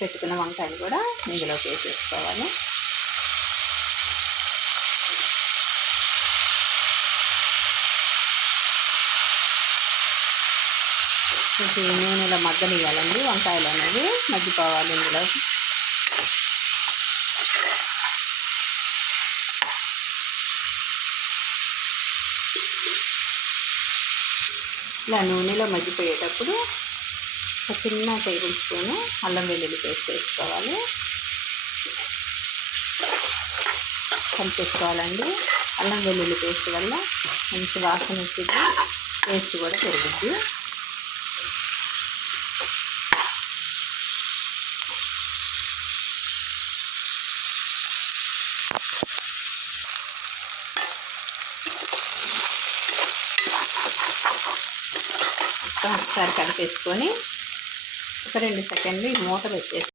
పెట్టుకున్న వంకాయలు కూడా ఇందులోకి వేసేసుకోవాలి. కొంచెం నూనెలో మగ్గనివ్వాలండి. వంకాయలు అనేవి మగ్గిపోవాలి ఇందులో. ఇలా నూనెలో మగ్గిపోయేటప్పుడు ఒక చిన్న టేబుల్ స్పూను అల్లం వెల్లుల్లి పేస్ట్ వేసుకోవాలి. కలిపేసుకోవాలండి. అల్లం వెల్లుల్లి పేస్ట్ వల్ల మంచి వాసన వచ్చింది, టేస్ట్ కూడా పెరుగుద్ది. ఒకసారి కలిపేసుకొని ఒక 2 సెకండ్లు మూత పెట్టేసి